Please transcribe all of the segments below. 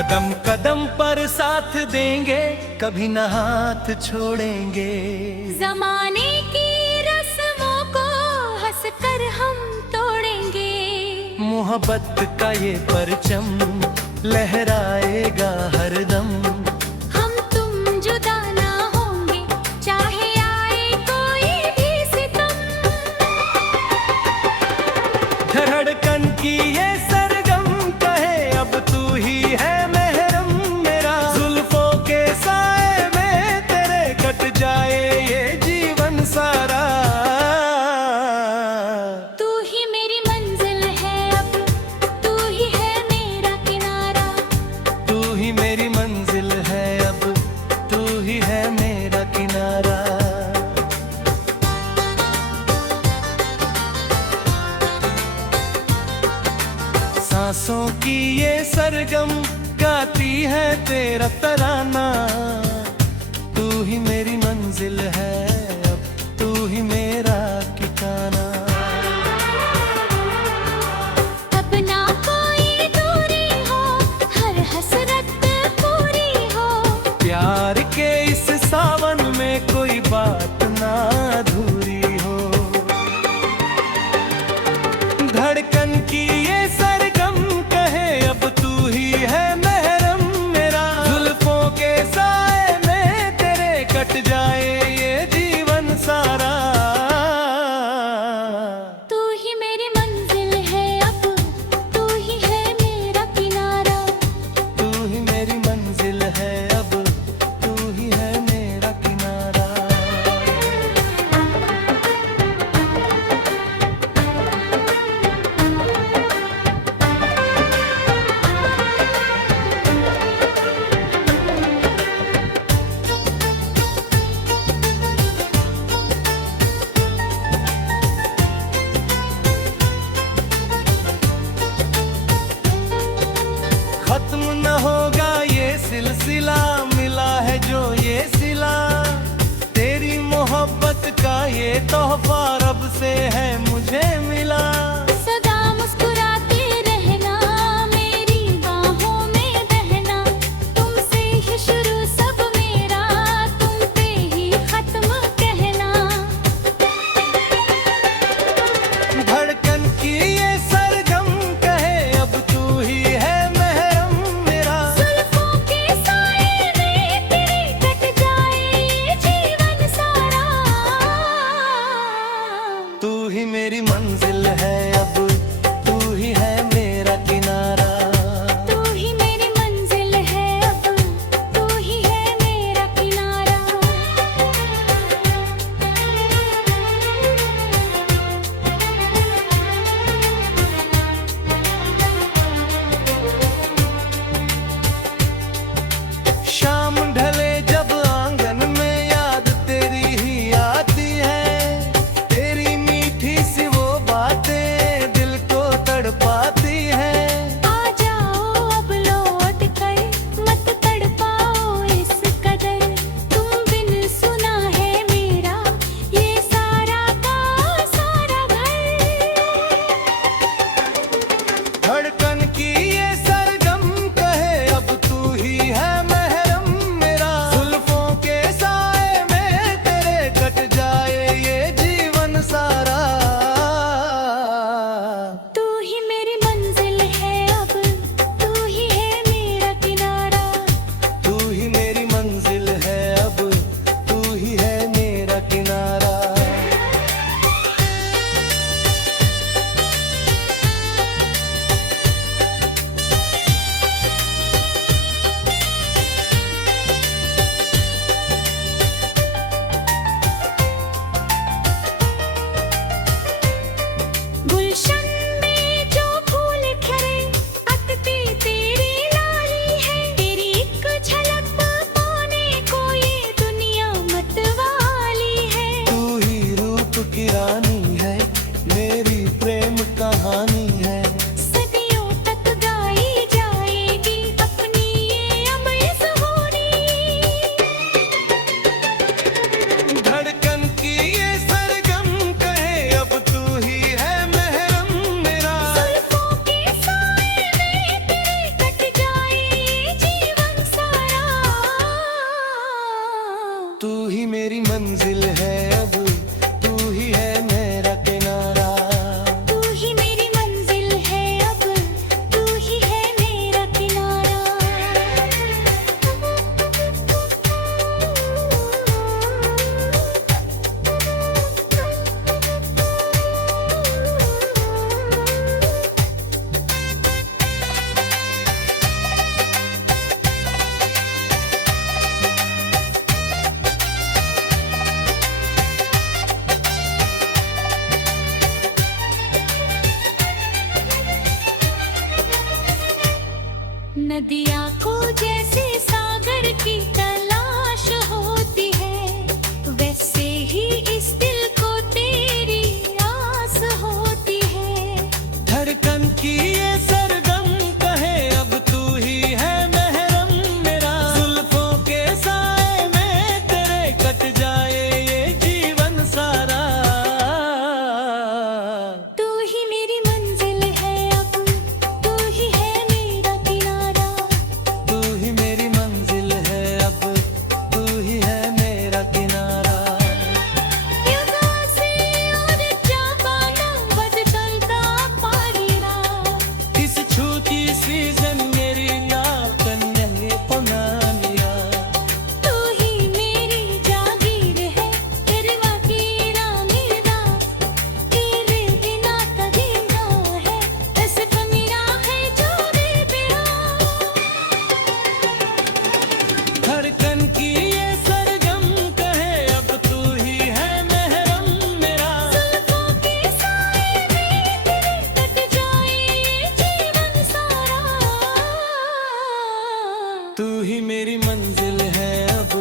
कदम कदम पर साथ देंगे, कभी न हाथ छोड़ेंगे। जमाने की रस्मों को हंस कर हम तोड़ेंगे। मोहब्बत का ये परचम लहराएगा हरदम। हम तुम जुदा ना होंगे, चाहे आए कोई भी सितम। धड़कन की ये सरगम कहे, अब तू ही है महरम मेरा। जुल्फों के साए में तेरे कट जाए ये जीवन सारा। तू ही मेरी मंजिल है, अब तू ही है मेरा किनारा। तू ही मेरी मंजिल है, अब तू ही है मेरा किनारा। सांसों की ये सरगम गाती है तेरा तराना। तू ही मेरी मंजिल है, अब तू ही मेरा ठिकाना। अब ना कोई दूरी हो, हर हसरत पूरी हो। प्यार के इस सावन में कोई बात ना अधूरी हो। धड़कन की ये सरगम कहे, अब तू ही है महरम मेरा। जुल्फों के साए में तेरे कट जाए ये जीवन सारा। तू ही मेरी मंजिल है, अब तू ही है मेरा किनारा। तू ही मेरी मंजिल है, अब तू ही है मेरा किनारा। खत्म न होगा ये सिलसिला, मिला है जो ये सिला। तेरी मोहब्बत का ये तोहफा रब से है मुझे मिला। सदा मुस्कुराते रहना, मेरी बाहों में बहना। तुमसे ही शुरू सब मेरा, तुम पे ही खत्म कहना। धड़कन की ये सरगम कहे, अब तू ही है महरम मेरा। जुल्फों के साए में तेरे कट जाए ये जीवन सारा। तू ही मेरी मंजिल है, अब तू ही है मेरा किनारा। तू ही मेरी मंजिल है, अब तू ही है मेरा किनारा। शाम ढले जब आंगन में याद तेरी ही आती है। तेरी मीठी सी वो बातें दिल को तड़पाती हैं। आ जाओ अब लौट कर, मत तड़पाओ इस कदर। तुम बिन सुना है मेरा ये सारा का सारा घर। धड़कन की ये सरगम कहे, अब तू ही है महरम मेरा। जुल्फों के साए में तेरे कट जाए ये जीवन सारा। तू ही मेरी मंजिल है, अब तू ही है मेरा किनारा। तू ही मेरी मंजिल है, अब तू ही है मेरा किनारा। गुलशन में जो फूल खिले, अटती तेरी लाली है। तेरी एक झलक पाने को ये दुनिया मतवाली है। तू ही रूप की रानी है, मेरी प्रेम कहानी है। सदियों तक गाई जाएगी अपनी ये अमृत होनी। धड़कन की ये सरगम कहे, अब तू ही है महरम मेरा। जुल्फों के साए में तेरे कट जाए ये नदिया को जैसे सागर की तलाश होती है, वैसे ही इस दिल को तेरी आस होती है। धड़कन की ये सरगम कहे अब तू ही है महरम मेरा, जुल्फों के साए में तेरे कट जाए ये जीवन सारा। तू ही मेरी मंजिल है अब, तू ही है मेरा किनारा। तू ही मेरी मंजिल है अब, तू ही है मेरा किनारा। युगासे और जापाना बदलता पारीरा, इस छूती सीजन मेरी नापन ने पना लिया। तू ही मेरी जागीर है, तेरे वकीरा मेरा, तेरे बिना कभी ना है, ऐसे तो मेरा है जो रे बिया। धड़कन की ये सरगम कहे अब तू ही है महरम मेरा, जुल्फों के साए में तेरे कट जाए ये जीवन सारा। तू ही मेरी मंजिल है अब,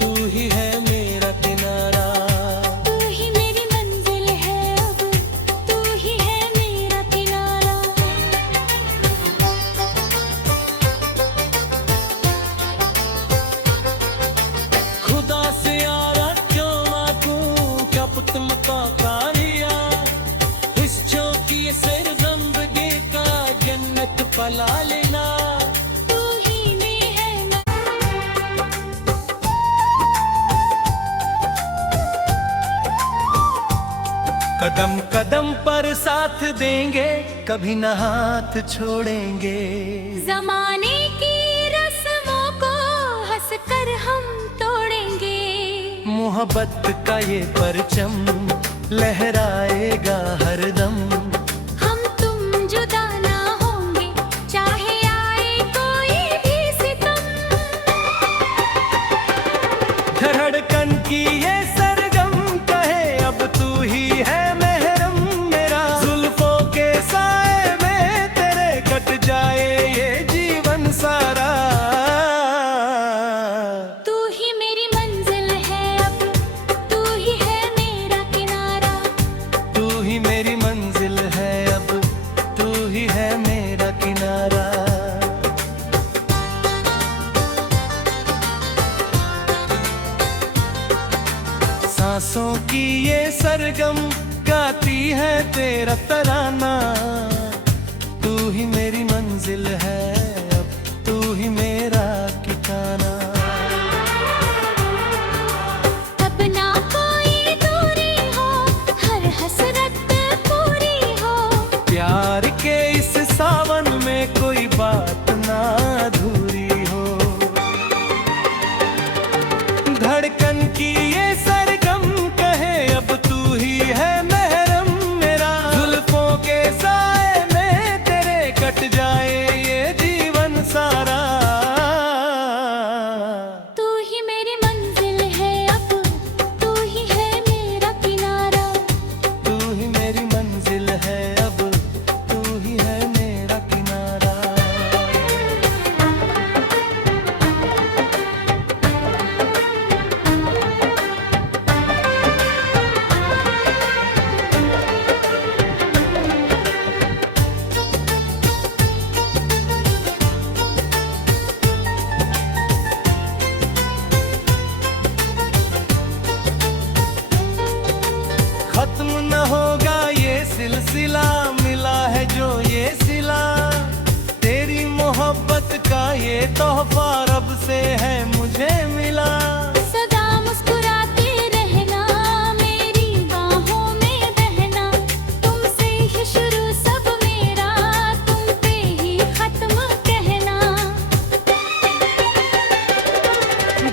तू ही है मेरा किनारा। तू ही मेरी मंजिल है अब, तू ही है मेरा किनारा। खुदा से यारा क्यों मांगूं, क्या पुतम का कारिया, इस चौकी सिर ज़िंदगी का जन्नत पला लेना। तू ही में है ना। कदम कदम पर साथ देंगे, कभी न हाथ छोड़ेंगे। ज़माने की रस्मों को हंस कर हम तोड़ेंगे। मोहब्बत का ये परचम लहराएगा हरदम। हम तुम जुदा ना होंगे, चाहे आए कोई भी सितम। धड़कन की ये सरगम कहे अब तू ही है महरम मेरा, जुल्फों के साए में तेरे कट जाए ये जीवन सारा। तू ही मेरी मंजिल है अब, तू ही है मेरा किनारा। तू ही मेरी मंजिल है अब, तू ही है मेरा किनारा। सांसों की ये सरगम गाती है तेरा तराना। तू ही मेरी मंजिल है अब, तू ही मेरा ठिकाना। अब ना कोई दूरी हो, हर हसरत पूरी हो। प्यार के इस सावन में कोई बात ना अधूरी हो। धड़कन की ये सरगम कहे अब तू ही है महरम मेरा, जुल्फों के साए में तेरे कट जाए ये जीवन सारा। तू ही मेरी मंजिल है अब, तू ही है मेरा किनारा। तू ही मेरी मंजिल है अब, तू ही है मेरा किनारा। खत्म न होगा ये सिलसिला, मिला है जो ये सिला, तेरी मोहब्बत का ये तोहफा रब से है मुझे मिला। सदा मुस्कुराते रहना, मेरी बाहों में बहना, तुमसे ही शुरू सब मेरा, तुम पे ही खत्म कहना।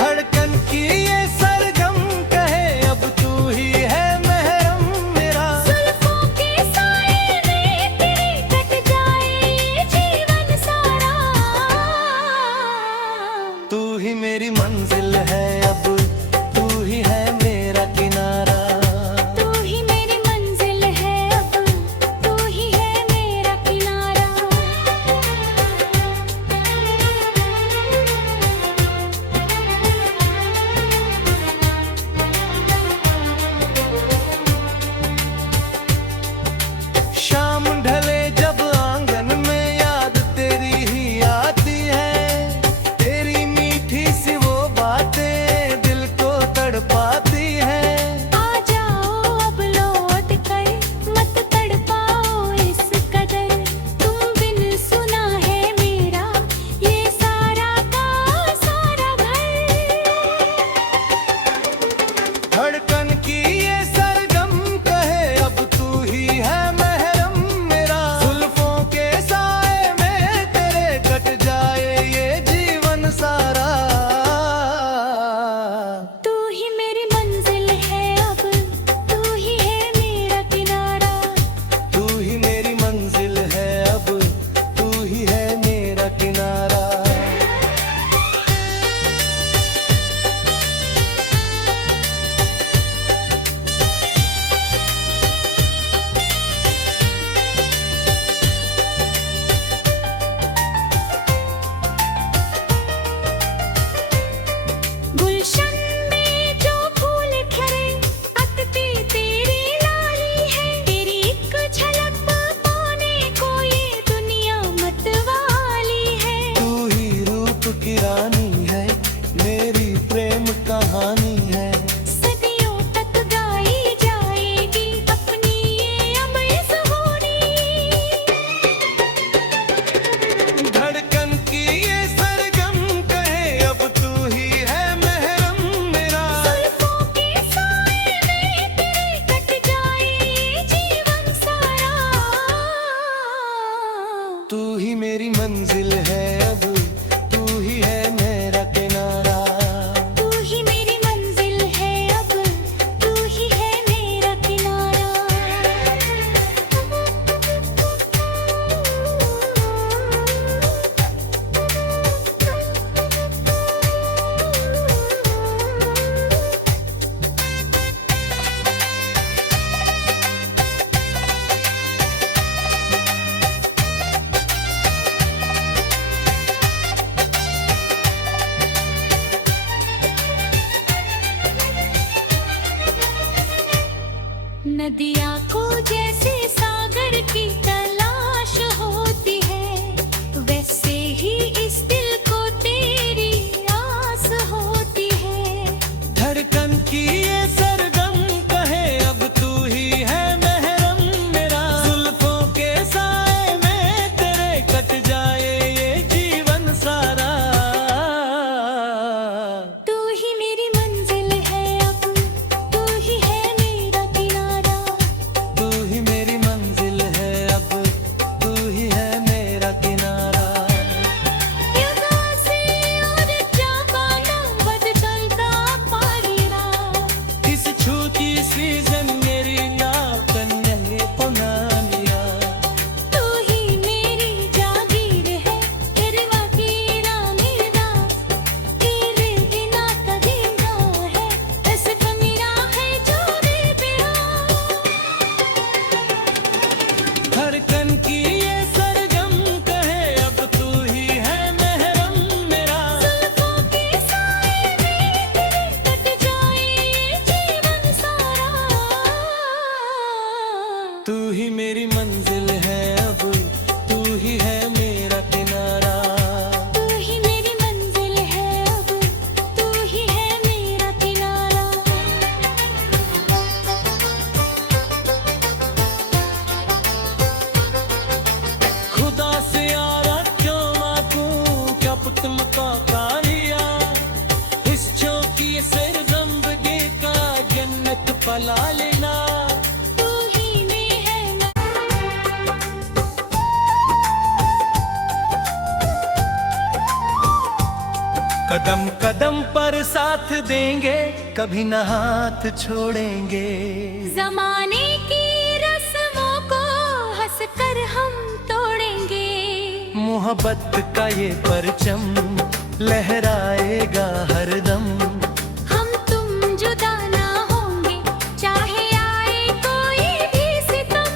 धड़कन की ये सरगम कहे अब तू ही है महरम मेरा, जुल्फों के साए में तेरे कट जाए ये जीवन सारा। तू ही मेरी को जैसे सागर की तलाश होती है, वैसे ही इस दिल को तेरी आस होती है। धड़कन की ये सरगम कहे अब तू ही है महरम मेरा, जुल्फों के साए में तेरे कट जाए ये जीवन सारा। तू ही मेरी मंजिल है अब, तू ही है मेरा किनारा। तू ही मेरी मंजिल है अब, तू ही है मेरा किनारा। युगां से और जापाना बदलता पारीरा, इस छूती सीजन मेरी नाकन्ने पुनानिया। तू ही मेरी जागीर है, हिरवा की रानीरा, तेरे बिना कदीरा है, बस कमीरा है जो बेबिरा। धड़कन की ये सरगम कहे अब तू ही है महरम मेरा, जुल्फों के साए में तेरे कट जाए ये जीवन सारा। तू ही मेरी मंजिल है अब, तू ही है मेरा किनारा। तू ही मेरी मंजिल है अब, तू ही है मेरा किनारा। खुदा से यारा क्यों मांगूं, क्या पुतम का कालिया, इस चौकी से ज़िंदगी का जन्नत पला लेना। तू ही में है कदम कदम पर साथ देंगे, कभी न हाथ छोड़ेंगे। ज़माने की रस्मों को हंस कर हम तोड़ेंगे। मोहब्बत का ये परचम लहराएगा हरदम। हम तुम जुदा ना होंगे, चाहे आए कोई भी सितम।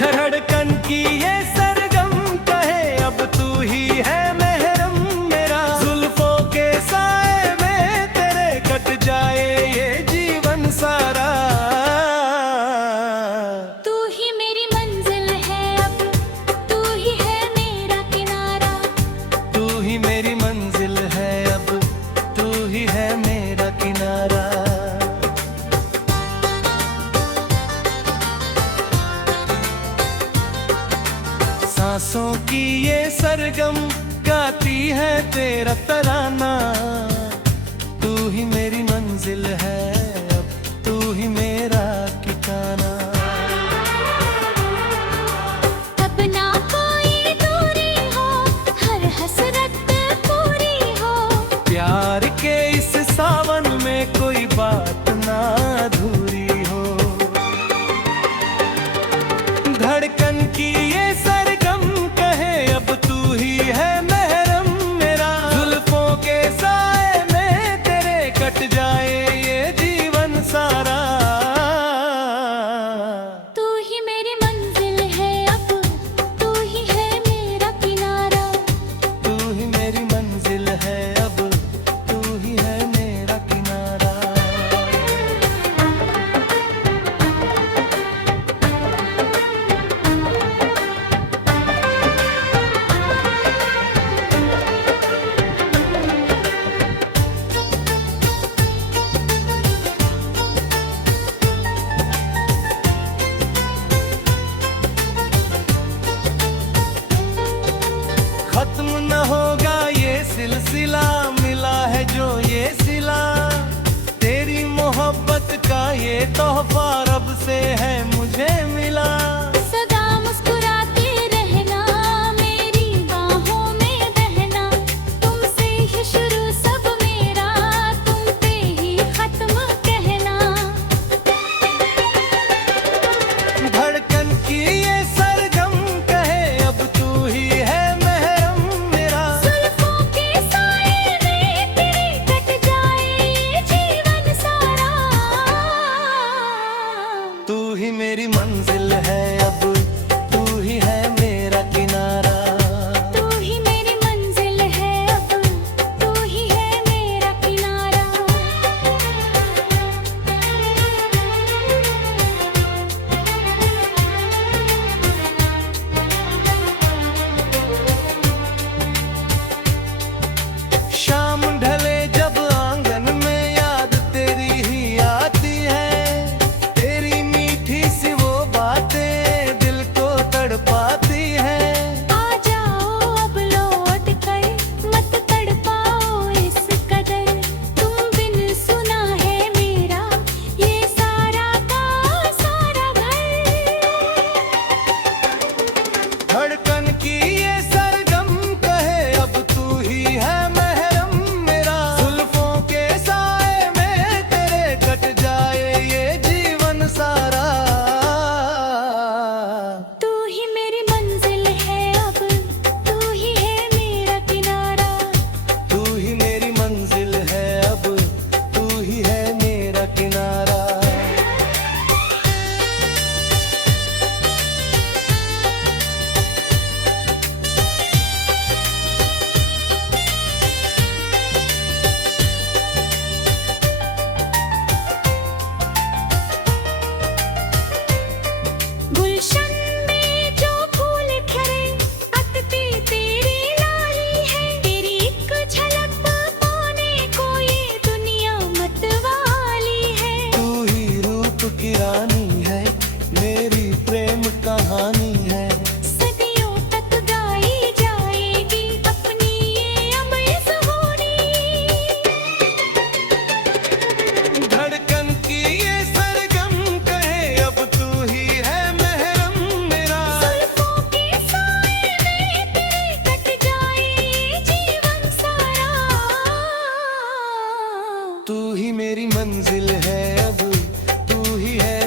धड़कन की ये सरगम कहे अब तू ही है महरम मेरा, जुल्फों के साए में तेरे कट जाए ये जीवन सारा। तू ही मेरी मंजिल है अब, तू ही है मेरा किनारा। तू ही मेरी मंजिल है अब, तू ही है मेरा किनारा। सांसों की ये सरगम गाती है तेरा तराना। तू ही मेरी मंजिल है अब, तू ही मेरा ठिकाना। अब ना कोई दूरी हो, हर हसरत पूरी हो। प्यार के इस सावन में कोई बात ना अधूरी हो। धड़कन की ये सरगम कहे अब तू ही है महरम मेरा, जुल्फों के साए में तेरे कट जाए ये जीवन सारा। तू ही मेरी मंजिल है अब, तू ही है मेरा किनारा। तू ही मेरी मंजिल है अब, तू ही है मेरा किनारा। खत्म न होगा ये सिलसिला, मिला है जो ये सिला, तेरी मोहब्बत का ये तोहफा रब से है मुझे मिला। सदा मुस्कुराते रहना, मेरी बाहों में बहना। तुमसे ही शुरू सब मेरा, तुम पे ही खत्म कहना। धड़कन की ये सरगम कहे अब तू ही है महरम मेरा, जुल्फों के साए में तेरे कट जाए ये जीवन सारा। तू ही मेरी मंजिल है अब, तू ही है मेरा किनारा। तू ही मेरी मंजिल है अब, तू ही है मेरा किनारा। गुलशन में जो फूल खिले अतती तेरी लाली है, तेरी एक झलक पाने को ये दुनिया मतवाली है। तू ही रूप की रानी है, मेरी प्रेम कहानी है। सदियों तक गाई जाएगी अपनी ये अमर सुहानी। धड़कन की ये सरगम कहे अब तू ही है महरम मेरा। जुल्फों के साए में तेरे कट जाए जीवन सारा। तू ही मेरी मंजिल है अब, तू ही है